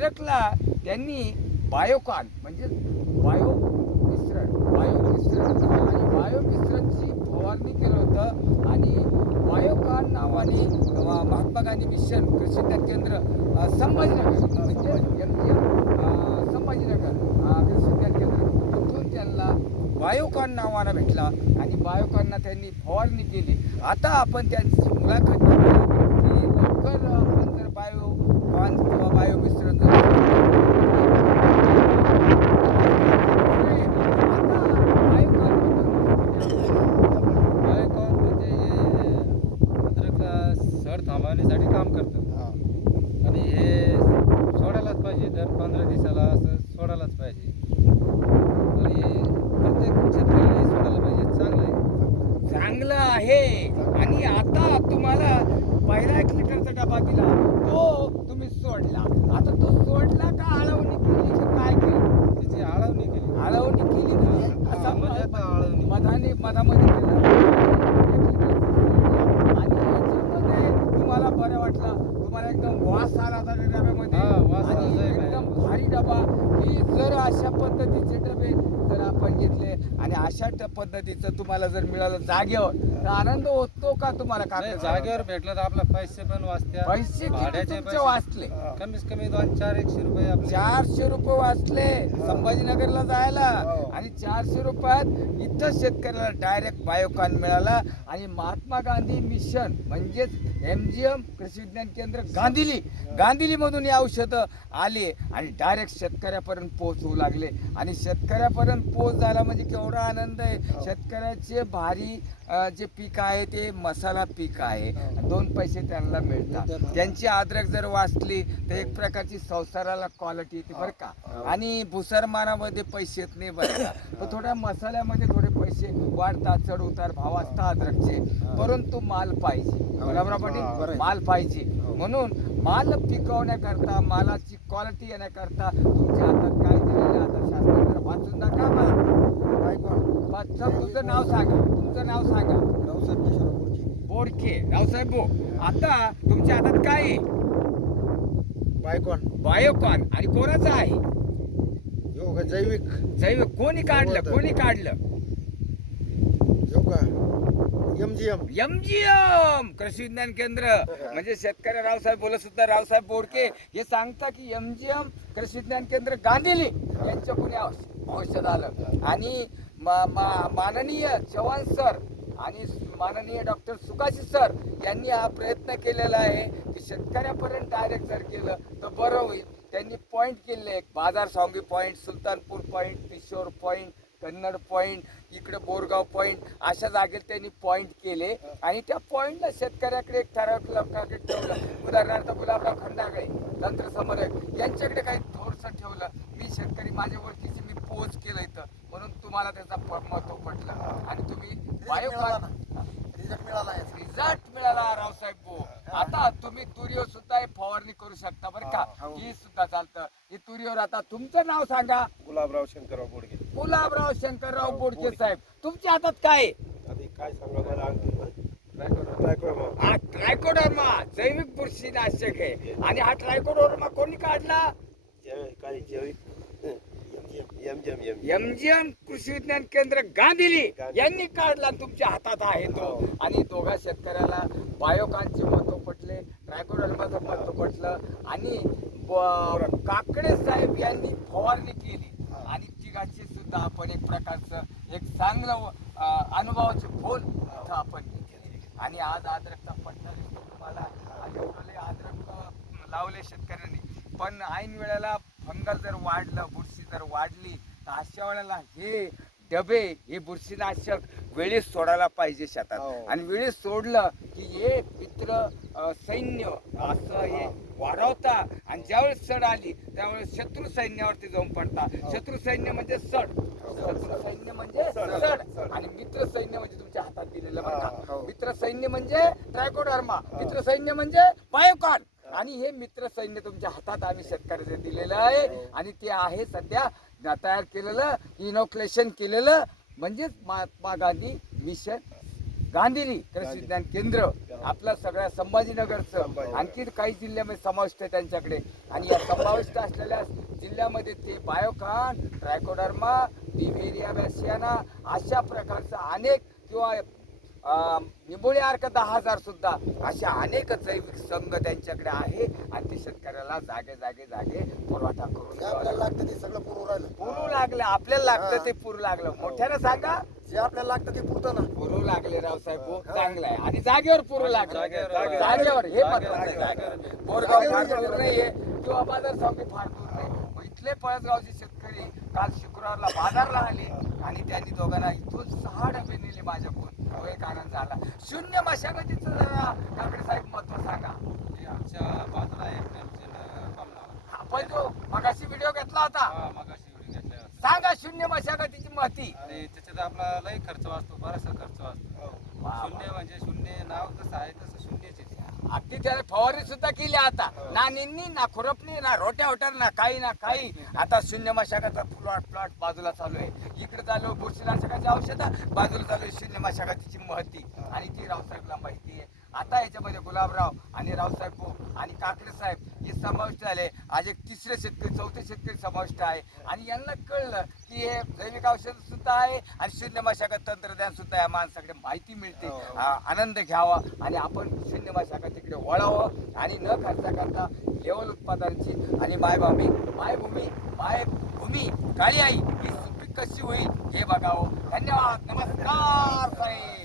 अद्रकला त्यांनी बायोकॉन म्हणजे बायो मिश्रणची फवारणी केलं होतं आणि बायोकॉन नावाने महात्मा गांधी मिशन कृषी विज्ञान केंद्र संभाजीनगर म्हणजे संभाजीनगर कृषी विज्ञान केंद्र इथून त्यांना बायोकॉन नावानं भेटला आणि बायोकॉनना त्यांनी फवारणी केली. आता आपण त्यांची मुलाखत घेऊया की लवकर आपण जर बायोकॉन किंवा बायो मिश्रण सड थांबवण्यासाठी काम करतं आणि हे सोडायलाच पाहिजे. दर 15 दिवसाला असं सोडायलाच पाहिजे आणि प्रत्येक शेतकऱ्याला सोडायला पाहिजे. चांगलं आहे. आणि आता तुम्हाला पहिला 1 लिटरचा डबा दिला तो तुम्ही सोडला. आता तो सोडला का आळवणी केली की काय केली? त्याची आळवणी केली. आळवणी केली म्हणजे हा, म्हणजे आता आळवणी. मधामध्ये केलं आणि याच्यामध्ये तुम्हाला बरं वाटलं, तुम्हाला एकदम वास आला होता त्या डब्यामध्ये. हा, वास आणि आला आहे एकदम बाहेर. भारी डबा की जर अशा पद्धतीचे डबे जर आपण घेतले आणि अशा पद्धतीचं तुम्हाला जर मिळालं जागेवर तर आनंद होतो का तुम्हाला? का नाही, जागेवर भेटलं तर आपला पैसे पण वाचते. पैसे किती तुमचे वाचले? कमीत कमी 200-400 रुपये आपले. 400 रुपये वाचले संभाजीनगरला जायला आणि 400 रुपयात इथं शेतकऱ्याला डायरेक्ट बायोकॉन मिळाला. आणि महात्मा गांधी मिशन म्हणजेच MGM कृषी विज्ञान केंद्र गांधिली मधून ही औषधं आली आणि डायरेक्ट शेतकऱ्यापर्यंत पोहोचवू लागले. आणि शेतकऱ्यापर्यंत पोहोच झाला म्हणजे केवढा आनंद आहे. शेतकऱ्याचे भारी जे पीक आहे ते मसाला पीक आहे. 2 पैसे त्यांना मिळतात. त्यांची अद्रक जर वाचली तर एक प्रकारची संसाराला क्वालिटी येते बरं का. आणि भुसरमानामध्ये पैसे येत नाही बरं का. पण थोड्या मसाल्यामध्ये थोडे पैसे वाढतात, चढ उतार भाव असतात अद्रकचे. परंतु माल पाहिजे. बरोबर पाटील? माल पाहिजे. म्हणून माल पिकवण्याकरता मालाची क्वालिटी येण्याकरता तुमच्या हातात काय दिलेलं आता शास्त्र जरा वाचून दाखवा मला. तुमचं नाव सांगा. तुमचं नाव सांगा. बोडके रावसाहेब बो. आता तुमच्या हातात काय आहे? बायोकॉन. आणि कोणाचं आहे? जैविक. कोणी काढलं? MGM कृषी विज्ञान केंद्र म्हणजे शेतकरी रावसाहेब बोलत सुद्धा रावसाहेब बोडके हे सांगता की MGM कृषी विज्ञान केंद्र गांधिली यांच्या पुणे औषध आलं. आणि माननीय चव्हाण सर आणि माननीय डॉक्टर सुकाशी सर यांनी हा प्रयत्न केलेला आहे की शेतकऱ्यापर्यंत डायरेक्ट जर केलं तर बरं होईल. त्यांनी पॉईंट केले, बाजार Sangi point, Sultanpur point, Kishor point, Kannad point, इकडे बोरगाव पॉईंट, अशा जागेत त्यांनी पॉईंट केले. आणि त्या पॉईंटला शेतकऱ्याकडे एक ठराविक लोकांकडे ठेवलं. उदाहरणार्थ गुलाबराव खंडागळे, तंत्रसमन्वयक यांच्याकडे काही थोडंसं ठेवलं. मी शेतकरी माझ्या ओळखीचे मी पोच केलं इथं म्हणून तुम्हाला त्याचा महत्व पटलं आणि तुम्ही बायोकॉन रिझल्ट मिळाला रावसाहेब भाऊ. आता तुम्ही तुरीवर सुद्धा हे फवारणी करू शकता बरं का. ही सुद्धा चालतं. ही तुरीवर आता तुमचं नाव सांगा. गुलाबराव शंकरराव बोडके. गुलाबराव शंकरराव बोडके साहेब, तुमच्या हातात काय आहे? काय सांगा मला हा ट्रायकोडर्मा जैविक बुरशीनाशक आहे. आणि हा ट्रायकोडर्मा कोणी काढला? MGM कृषी विज्ञान केंद्र गांधिली यांनी काढला. तुमच्या हातात आहे तो. आणि दोघा शेतकऱ्याला बायोकॉनचे महत्व पटले, ट्रायकोडर्माचं महत्व पटलं. आणि काकडे साहेब यांनी फवारणी केली. आणि तिघाची सुद्धा आपण एक प्रकारचं एक चांगलं अनुभवाचे फोन इथं आपण केले. आणि आज अद्रकचा पट्टा दिसतो तुम्हाला. आणि एवढे अद्रक लावले शेतकऱ्यांनी. पण ऐन वेळेला फंगल जर वाढलं, बुरशी जर वाढली तर अशा वेळेला हे डबे हे बुरशीनाशक वेळेस सोडायला पाहिजे शेतात. आणि वेळेस सोडलं की हे मित्र सैन्य असं हे वाढवता. आणि ज्यावेळेस सड आली त्यावेळेस शत्रू सैन्यावरती जाऊन पडता. शत्रू सैन्य म्हणजे सड, शत्रू सैन्य म्हणजे सड. आणि मित्र सैन्य म्हणजे तुमच्या हातात दिलेलं बघा. मित्र सैन्य म्हणजे ट्रायकोडर्मा, मित्र सैन्य म्हणजे बायोकॉन. आणि हे मित्र सैन्य तुमच्या हातात आम्ही शेतकऱ्याचे दिलेलं आहे. आणि ते आहे सध्या तयार केलेलं, इनोक्युलेशन केलेलं म्हणजेच महात्मा गांधी मिशन गांधीली कृषी विज्ञान केंद्र आपलं सगळ्या संभाजीनगरचं आणखी काही जिल्ह्यामध्ये समाविष्ट आहे त्यांच्याकडे. आणि या समाविष्ट असलेल्या जिल्ह्यामध्ये ते बायोकान, ट्रायकोडर्मा, बिव्हेरिया बॅसियाना अशा प्रकारचं अनेक किंवा निंबोळी अर्क 10,000 सुद्धा अशा अनेक जैविक संघ त्यांच्याकडे आहे. आणि ते शेतकऱ्याला जागे पुरवठा करून जे आपल्याला लागतं ते सगळं पुरवू राहिलं. पुरू लागलं. आपल्याला लागतं ते पुरू लागलं. मोठ्यानं सांगा. जे आपल्याला लागतं ते पुरतं ना. पुरू लागले रावसाहेब भाऊ, चांगलं आहे. आणि जागेवर पुरू लागलं. जागेवर हे महत्वाचं आहे. बोरगाव फार दूर नाहीये किंवा बाजार समिती फार दूर नाही. मग इथले पळसगावचे शेतकरी काल शुक्रवारला बाजारला आले आणि त्यांनी दोघांना इथून 6 डबे नेले माझ्याकडून. तो एक आनंद झाला. शून्य मशागतीचं जरा काकडे साहेब महत्व सांगा. हे आमच्या बाजूला आहे कमला. आपण जो मगाशी व्हिडिओ घेतला होता, मगाशी व्हिडिओ घेतला होता. सांगा शून्य मशागतीची महती. आणि त्याच्यात आपला लई खर्च वाचतो, बराचसा खर्च वाचतो. शून्य म्हणजे शून्य नाव जसं आहे तसं शून्यच आहे. अगदी त्याने फवारणी सुद्धा केली आता. ना निंदणी, ना खुरपणी, ना रोट्या ना काही. आता शून्य मशागत प्लॉट बाजूला चालू आहे. इकडे चालू बुरशीनाशकाची औषधं, बाजूला चालू आहे शून्य मशागतीची महती. आणि ती रावसाहेबला माहिती आहे. आता याच्यामध्ये गुलाबराव आणि रावसाहेब भाऊ आणि काकडे साहेब हे समाविष्ट झाले. आज एक तिसरे शेतकरी, चौथे शेतकरी समाविष्ट आहे. आणि यांना कळलं की हे जैविक औषध सुद्धा आहे आणि शून्य मशागत तंत्रज्ञान सुद्धा या माणसाकडे माहिती मिळते. आनंद घ्यावा आणि आपण शून्य मशागतीकडे वळावं आणि न खर्च करता लेवल उत्पादनाची आणि मायभूमी काळी आई ही सुपीक कशी होईल हे बघावं. धन्यवाद. नमस्कार साहेब.